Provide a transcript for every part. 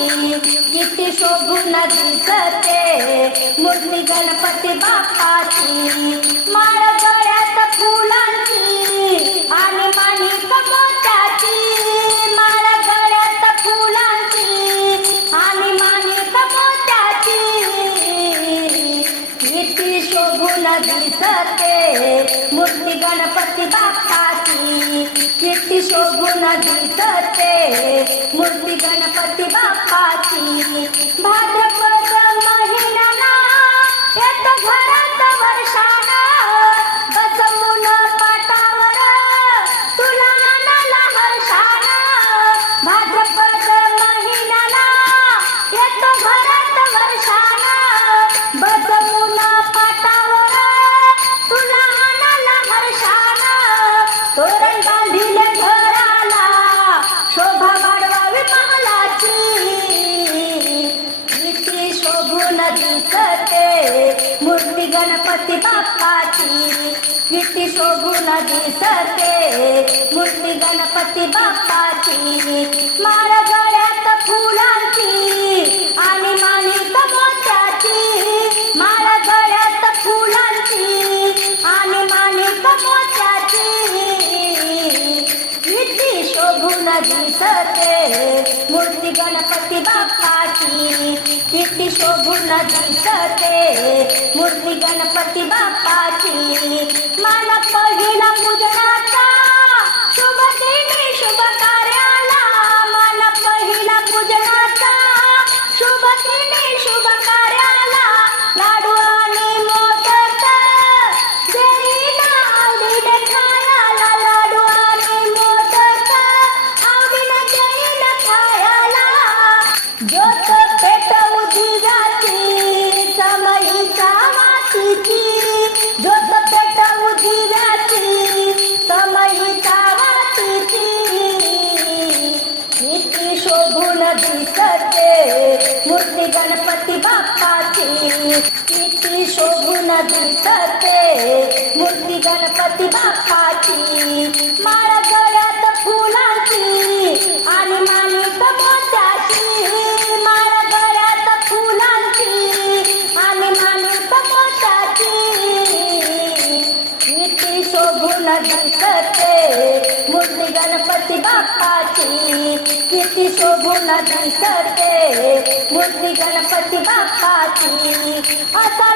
बाप्पाची किती शोभून दिसते. मुरली गणपती बाप्पाची माळ गळ्यात फुलांची आणि माणी मोत्याची माळ गळ्यात फुलांची आणि माणी मोत्याची किती शोभून दिसते. मुरली गणपती बाप्पाची किती शोभून दिसते मूर्ती गणपती बाप्पाची. भाद्रपद गणपती बाप्पाची. किती शोभून दिसते. मूर्ती गणपती बाप्पाची. माळ गळ्यात फुलांची आणि माणिक मोत्याची. माळ गळ्यात फुलांची आणि माणिक मोत्याची. किती शोभून दिसते. मूर्ती गणपती बाप्पाची. किती शोभून दिसते. गणपती बाप्पाची. मला बाप्पाची माळ गळ्यात फुलांची आणि माणिक मोत्याची. माळ गळ्यात आणि मोत्याची. शोभून दिसते मूर्ती गणपती बाप्पाची. किती शोभून दिसते मूर्ती गणपती बाप्पाची. असा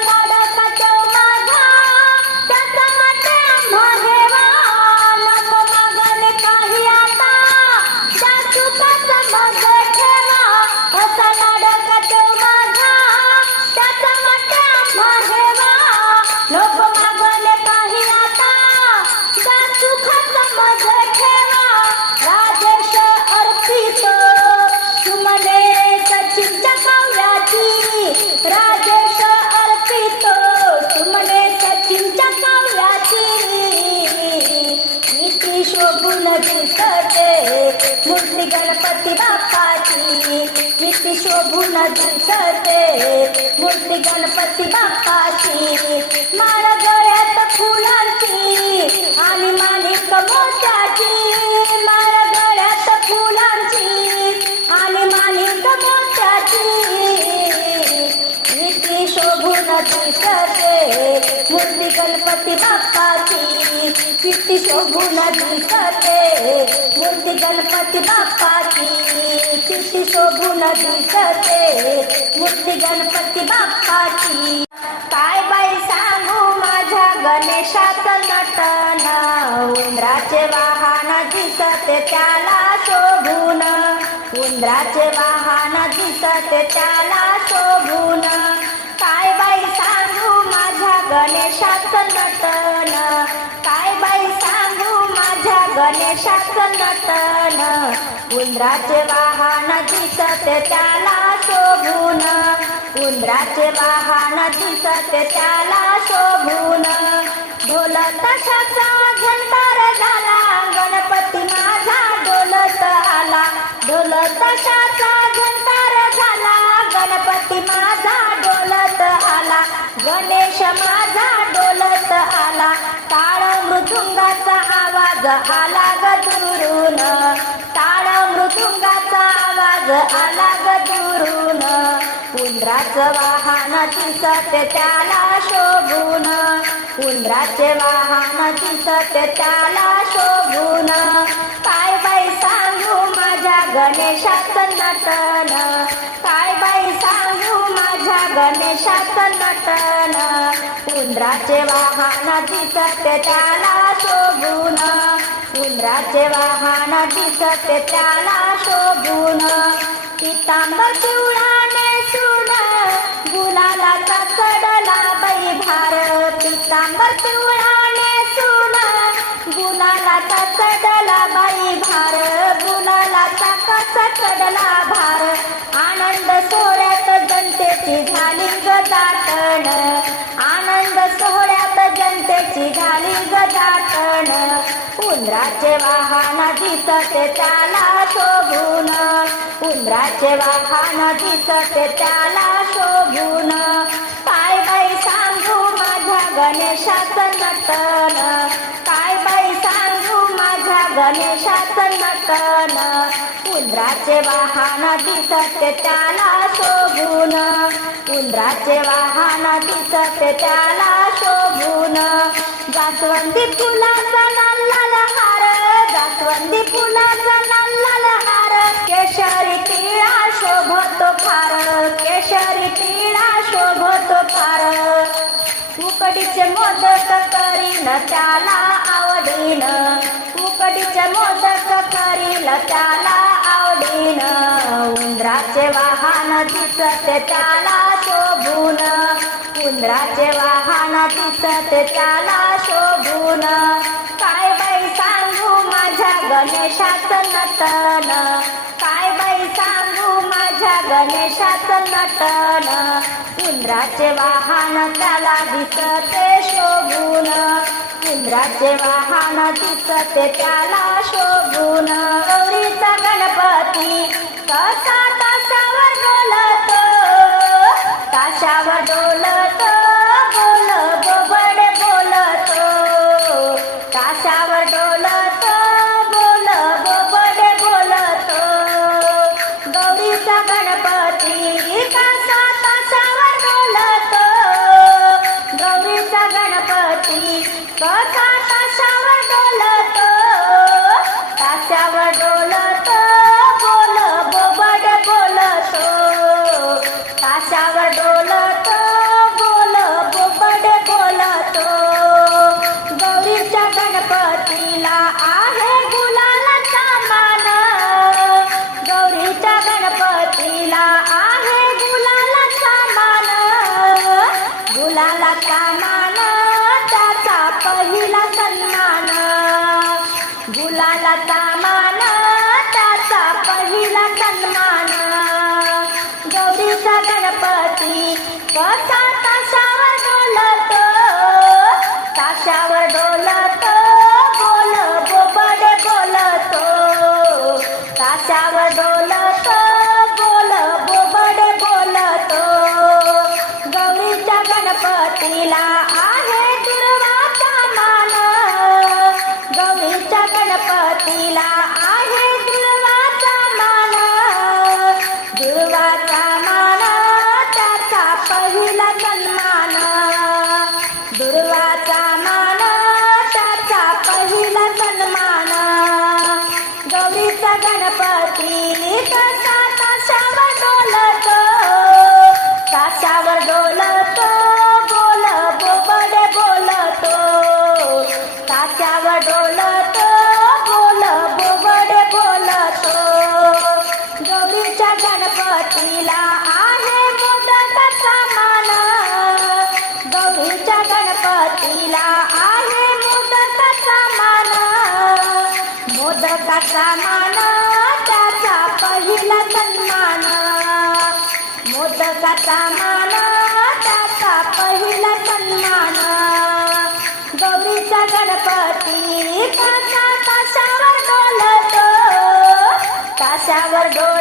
किती शोभून दिसते मूर्ती गणपती बाप्पाची माळ गळ्यात फुलांची आणि माणिक मोत्याची माळ गळ्यात फुलांची आणि माणिक मोत्याची. किती शोभून दिसते मूर्ती गणपती बाप्पाची किती शोभून दिसते मूर्ती गणपती बाप्पाची. किती शोभून दिसते मूर्ती गणपती बाप्पाची. काय बाई सांगू माझ्या गणेशाचं नटन उंदराचे वाहन दिसते त्याला शोभून. उंदराचे वाहन दिसते त्याला शोभून. काय बाई सांगू माझ्या गणेशाचं नटन गणेशाचं नटन उंदराचे वाहन दिसत त्याला शोभून. उंदराचे वाहन दिसत त्याला शोभून. ढोलत तशाचा झंकार झाला गणपती माझा डोलत आला. ढोलत तशाचा झंकार झाला गणपती माझा डोलत गणेश माझा डोलत आला. टाळ मृदुंगाचा आवाज आला ग दुरून. आवाज आला ग दुरून. उंदराचं वाहन दिसत त्याला शोभून. उंदराचे वाहन दिसत त्याला शोभून. काय बाई सांगू माझ्या गणेशाचं नटन. काय गणेशाचं नटन उंदराचे वाहन दिसत त्याला शोभून. उंदराचे वाहन दिसत त्याला शोभून. पितांबर पिवळाने सुन गुलालाचा चढला बाई भार पितांबर पिवळाने सुन गुलालाचा चढला बाई भार कसा चढला भार. आनंद सोहळ्यात जनतेची झाली ग आनंद सोहळ्यात जनतेची झाली ग उंदराचे वाहन दिसते त्याला शोभून. उंदराचे वाहन दिसते त्याला शोभून. काय बाई सांगू माझ्या गणेशाचं नटन काय बाई गणेशाचं नटन उंदराचे वाहन दिसत त्याला शोभून. उंदराचे वाहन दिसत त्याला शोभून. जास्वंदी फुलाचा लाल हार जास्वंदी फुलाचा लाल हार. केशरी पिळा शोभतो फार केशरी पिळा शोभतो फार. उकडीचे मोदक करीन त्याला आवडीन. उकडीचे मोदक करील त्याला आवडीन. उंदराचे वाहन दिसत त्याला शोभून. उंदराचे वाहन दिसत त्याला शोभून. काय बाई सांगू माझ्या गणेशाचं नटन? काय बाई सांगू माझ्या गणेशाचं नटन? उंदराचे वाहन त्याला दिसते शोभून. उंदराचे वाहन दिसते त्याला शोभून. गौरीचा गणपती गणपतीला त्याचा मान त्याचा पहिला सन्मान. मोदकाचा मान त्याचा पहिला सन्मान. गौरीचा गणपती कसा ताशावर डोलतो. ताशावर डोलतो.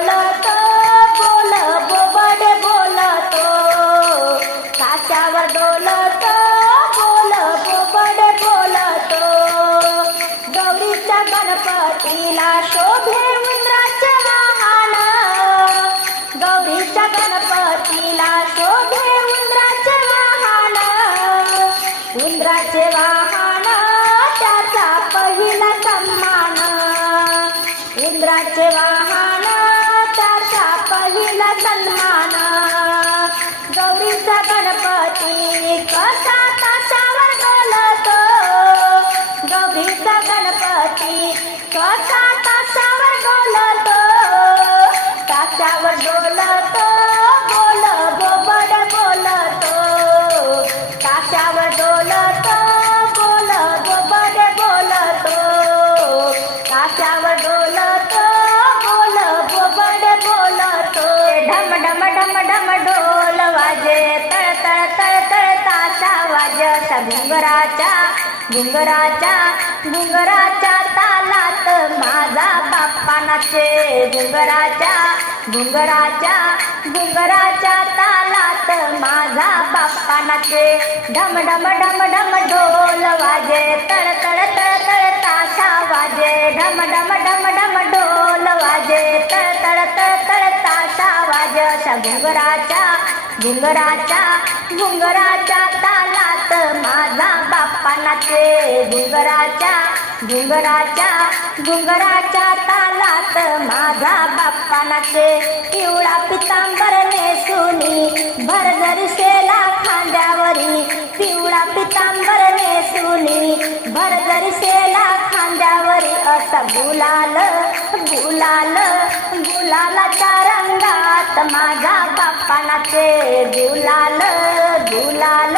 वाजे तळ तळ तळ तळ ताशा वाजे. अशा घुंगराच्या घुंगराच्या घुंगराच्या तालात माझा बाप्पा नाचे घुंगराच्या घुंगराच्या घुंगराच्या तालात माझा बाप्पा नाचे. ढम ढम ढम ढम ढोल वाजे तळ तळ तळ तळ ताशा वाजे. ढम ढम ढम ढम ढोल वाजे तळ तळ तळ तळ ताशा वाजे. अशा घुंगराच्या घुंगराच्या घुंगराच्या तालात माझा बाप्पा नाचे घुंगराच्या घुंगराच्या घुंगराच्या तालात माझा बाप्पा नाचे पिवळा पितांबर नेसुनी भरजरी शेला खांद्यावरी. पिवळा पितांबर नेसुनी भरजरी शेला खांद्यावरी. असं गुलाल गुलाल गुलालाच्या रंगात माझा बाप्पा नाचे गुलाल गुलाल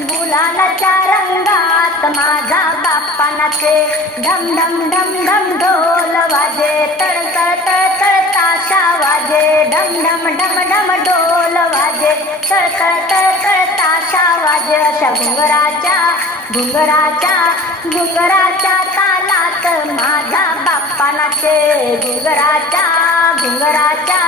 गुलालाच्या रंगात माझा बाप्पा नाचे ढम ढम धम धम ढोल वाजे. तळ तळ तळ तळ ताशा वाजे. धम ढम ढम ढम ढोल वाजे. तळ तळ तळ तळ ताशा वाजे. अशा घुंगराच्या घुंगराच्या घुंगराच्या तालात माझा बाप्पा नाचे घुंगराच्या घुंगराच्या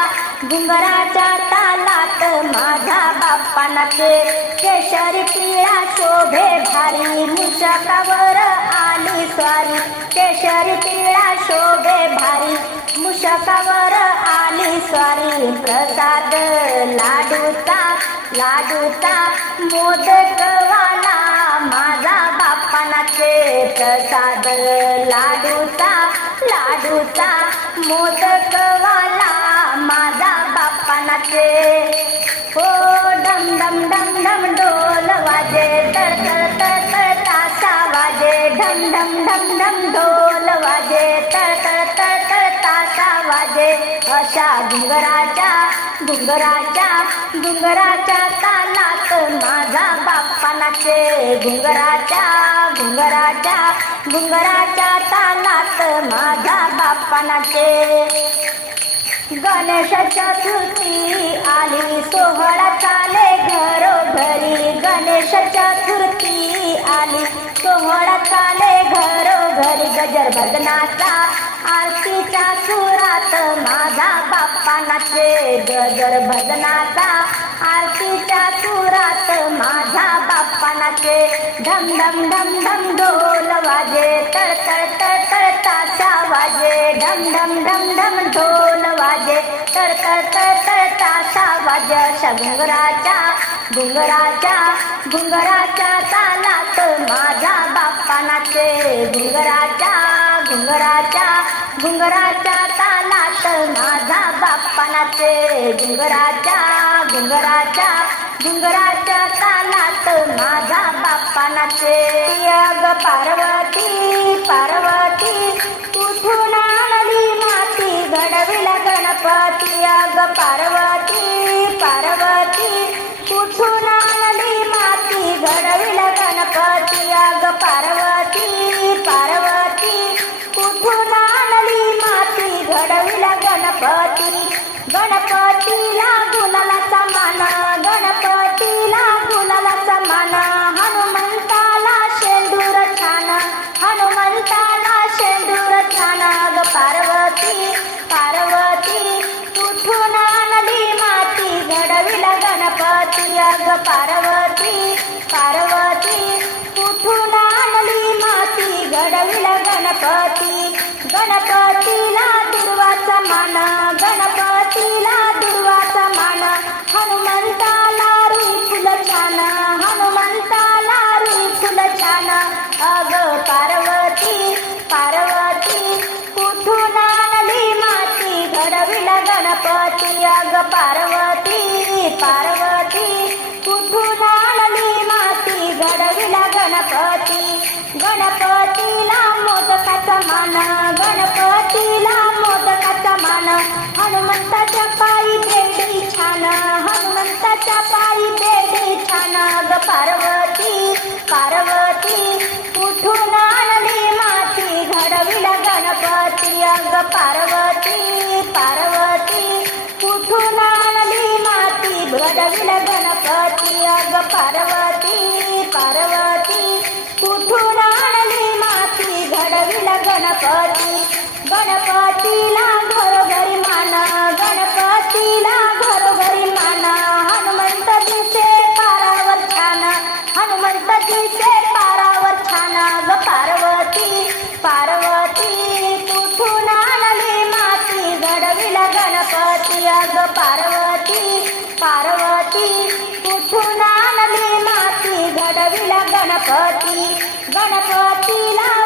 घुंगराच्या तालात माझा बाप्पा नाचे केशरी पिळा शोभे भारी. मुशकावर आली स्वारी. केशरी पिळा शोभे भारी. मुशकावर आली स्वारी. प्रसाद लाडूचा लाडूचा मोदकवाला माझा बाप्पा नाचे प्रसाद लाडूचा लाडूचा मोदकवाला नाचे हो डम डम डम डम ढोल वाजे. तर तर तळ तर तासा वाजे. डम डम डम डम ढोल वाजे. तळ तर तळ तर तासा वाजे. अशा डुंगराच्या घुंगराच्या डुंगराच्या तालात माझा बाप्पा नाचे. घुंगराच्या डुंगराच्या डुंगराच्या तालात माझा बाप्पा नाचे. गणेशाच्या चतुर्थी आली सोहळा चाले घरोघरी. गणेशाच्या चतुर्थी आली सोहळा चाले घरोघरी. गजर भजनाचा आरतीच्या सुरात माझा बाप्पा नाचे गजर भजनाचा आरतीच्या सुरात माझा बाप्पा नाचे धम धम धम ढम ढोल वाजे तळ तळ तळ तळ ताशा वाजे. धम धम धम धम ढोल वाजे तळ तळ तळ तळ ताशा वाजे. अशा घुंगराच्या घुंगराच्या घुंगराच्या तालात माझा बाप्पा नाचे घुंगराच्या घुंगराच्या घुंगराच्या तालात माझा बाप्पा नाचे घुंगराच्या घुंगराच्या घुंगराच्या कानात माझा बाप्पा नाचे अग पार्वती पार्वती कुठून आणली माती? घडविला गणपती. अग पार्वती पार्वती कुठून आणली माती? घडविला गणपती. अग पार्वती पार्वती कुठून आणली माती? घडविला गणपती. ग पार्वती पार्वती कुठून आणली माती? घडविला गणपती. गणपतीला दुर्वाचा मान गणपतीला दुर्वाचा मान. हनुमंताला रुई फुल छान हनुमंताला रुई फुल छान. अग पार्वती पार्वती कुठून आणली गणपती. अग पार्वती पार्वती. मोदकाचा मान गणपतीला मोदकाचा मान. हनुमंताच्या पायी भेटी छान हनुमंताच्या पायी भेटी छान. ग पार्वती पार्वती कुठून आणली माती घडविला गणपती. अग पार्वती पार्वती कुठून आणली माती घडविला गणपती. अग पार्वती पार्वती गणपती गणपतीला घरोघरी माना गणपतीला घरोघरी माना. हनुमंत दिसे पारावर छान हनुमंत दिसे पारावर छान. ग पार्वती पार्वती कुठून आणली माती. घडविला गणपती अग पार्वती पार्वती कुठून आणली माती. घडविला गणपती गणपतीला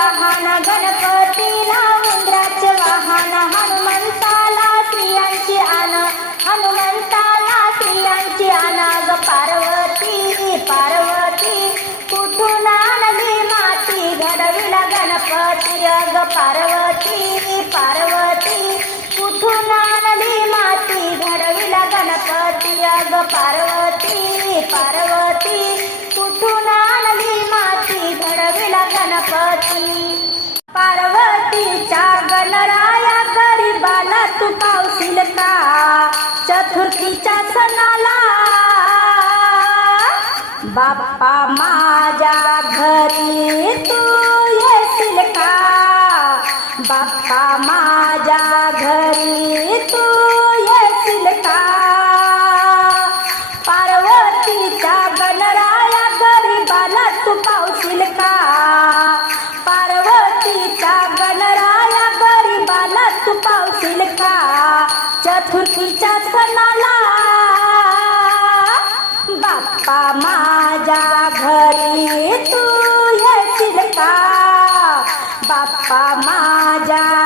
वाहन गणपतीला उंदराचे वाहन. हनुमंताला स्त्रियांची आन. हनुमंताला स्त्रियांची आण पार्वती पार्वती कुठून आणली माती? घडविला गणपती. अग पार्वती पार्वती कुठून आणली माती? घडविला गणपती. अग पार्वती पार्वती कुठून गणपती पार्वतीच्या गणराया गरीबाला तू पावशील का? चतुर्थीच्या सणाला. बाप्पा माझ्या घरी तू चतुर्थीच्या सणाला. बाप्पा माझ्या घरी तू येशील का? बाप्पा माझ्या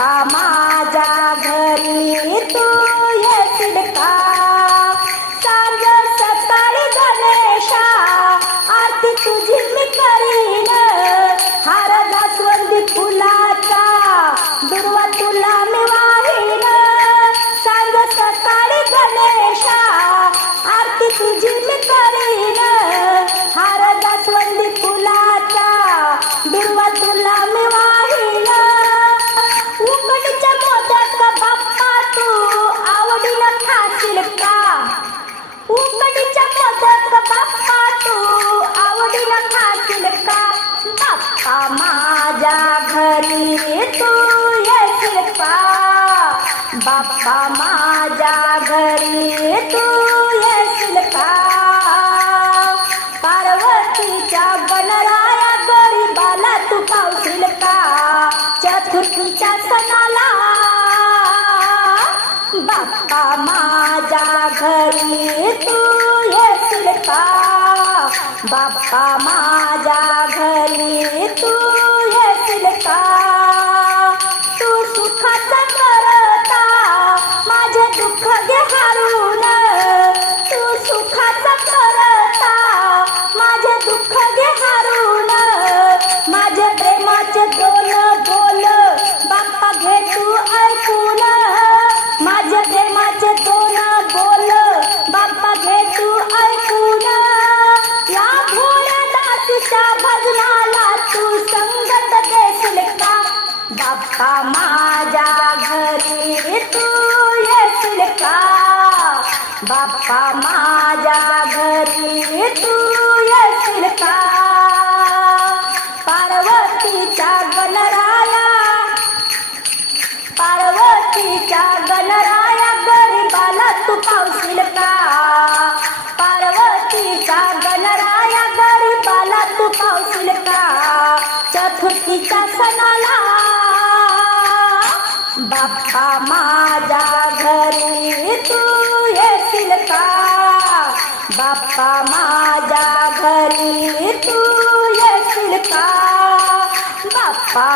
बाप्पा मोदक बाप्पा तू आवडीनं खाशील का? बाप्पा माझ्या घरी तू येशील का? बाप्पा माझ्या घरी तू पार्वतीच्या गणराया गरीबाला तू पावशील का? पार्वतीचा गणराया गरीबाला तू पावशील का? चतुर्थीच्या सणाला बाप्पा माझ्या घरी तू येशील का? बाप्पा माझ्या घरी तू येशील का? बाप्पा